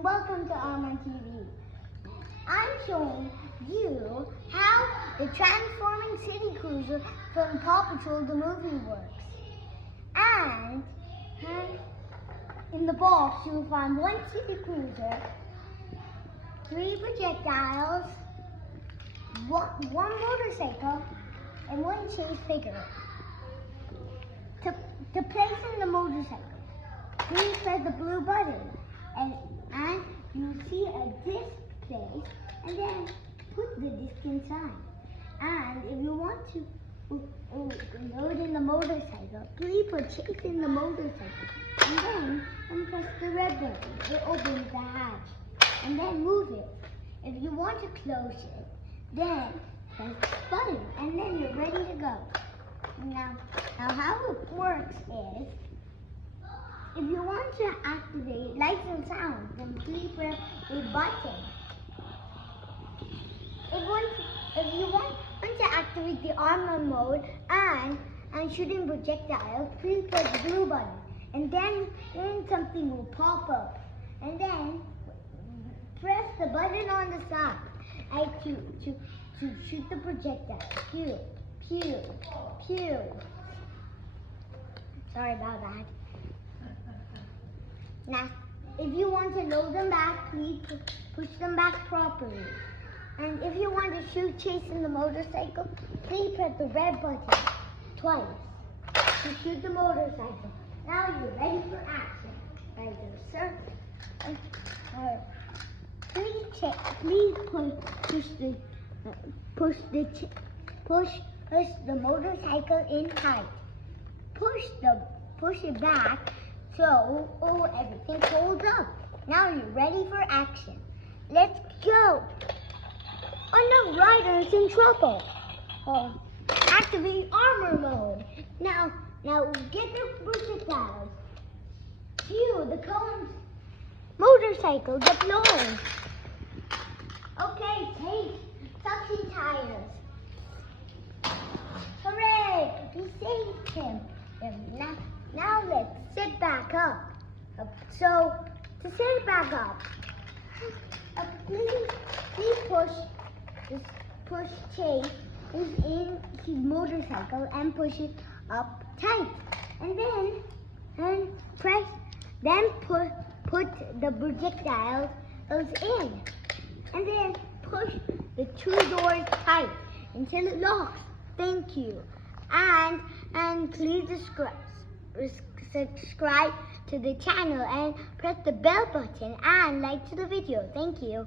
and welcome to Armor TV. I'm showing you how the transforming city cruiser from Paw Patrol the movie works. And in the box you'll find one city cruiser, 3 projectiles, one motorcycle, and one chase figure. To place in the motorcycle, please press the blue button and you see a disc place, and then put the disc inside. And if you want to load in the motorcycle, please put chase in the motorcycle, and then press the red button. It opens the hatch, and then move it. If you want to close it, then press the button, and then you're ready to go. Now how it works is, if you want to activate lights and sound, then please press the button. If you want to activate the armor mode and shooting projectiles, please press the blue button, and then something will pop up, and then press the button on the side to shoot the projectile. Pew, pew, pew. Sorry about that. Now, if you want to load them back, please push them back properly. And if you want to shoot chase in the motorcycle, please press the red button twice to shoot the motorcycle. Now you're ready for action. Right there, sir. Please push the motorcycle in tight. Push it back so everything holds up. Now you're ready for action. Let's go. Oh no, Ryder's in trouble. Activate armor mode. Now get the projectiles. Cue the cones. Motorcycle deploy. Okay, take suction tires. Hooray! We saved him. Now let's sit back up. So to sit back up, please push Chase in his motorcycle and push it up tight, and then put the projectiles in, and then push the 2 doors tight until it locks. Thank you, and please subscribe to the channel and press the bell button and like to the video. Thank you.